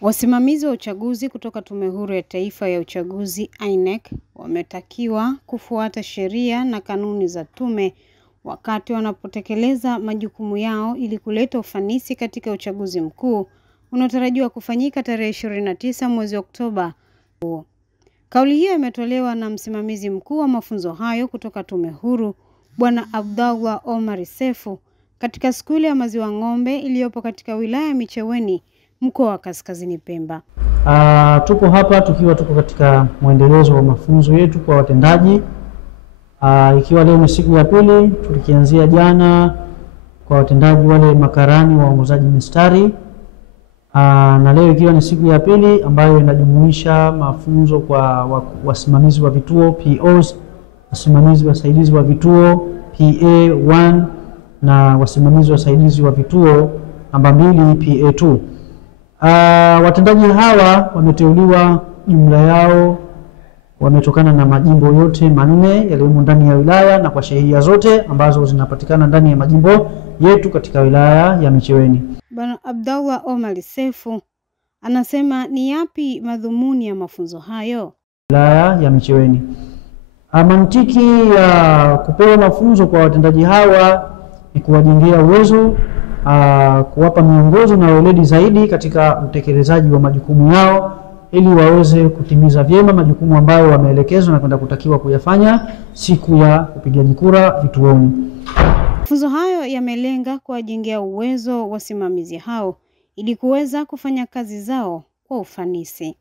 Wasimamizi wa uchaguzi kutoka Tume Huru ya Taifa ya Uchaguzi INEC wametakiwa kufuata sheria na kanuni za tume wakati wanapotekeleza majukumu yao ili kuleta ufanisi katika uchaguzi mkuu unaotarajiwa kufanyika tarehe 29 mwezi Oktoba. Kauli hiyo imetolewa na msimamizi mkuu wa mafunzo hayo kutoka Tume Huru, Bwana Abdallah Omar Sefu, katika skuli ya Maziwa Ng'ombe iliyopo katika wilaya ya Micheweni, mkoa wa Kaskazini Pemba. Tupo hapa tukiwa katika mwendelezo wa mafunzo yetu kwa watendaji. Ikiwa leo ni siku ya pili, tulikianzia jana kwa watendaji wale makarani waongozaji mistari. Na leo ikiwa ni siku ya pili ambayo inajumuisha mafunzo kwa wasimamizi wa vituo POs, wasimamizi wasaidizi wa vituo PA1 na wasimamizi wasaidizi wa vituo namba 2 PA2. Watendaji hawa wameteuliwa, jumla yao wametokana na majimbo yote 4 yaliyomo ndani ya wilaya na kwa shehia zote ambazo zinapatikana ndani ya majimbo yetu katika wilaya ya Micheweni. Bwana Abdallah Omar Sefu anasema ni yapi madhumuni ya mafunzo hayo? Wilaya ya Micheweni. Mantiki ya kupewa mafunzo kwa watendaji hawa ni kuwajengea uwezo, kuwapa miongozo na weledi zaidi katika utekelezaji wa majukumu yao ili waweze kutimiza vyema majukumu ambayo wameelekezwa na kwenda kutakiwa kuyafanya siku ya upigaji kura vituoni. Mafunzo hayo yamelenga kuwajengea uwezo wasimamizi hao ili kuweza kufanya kazi zao kwa ufanisi.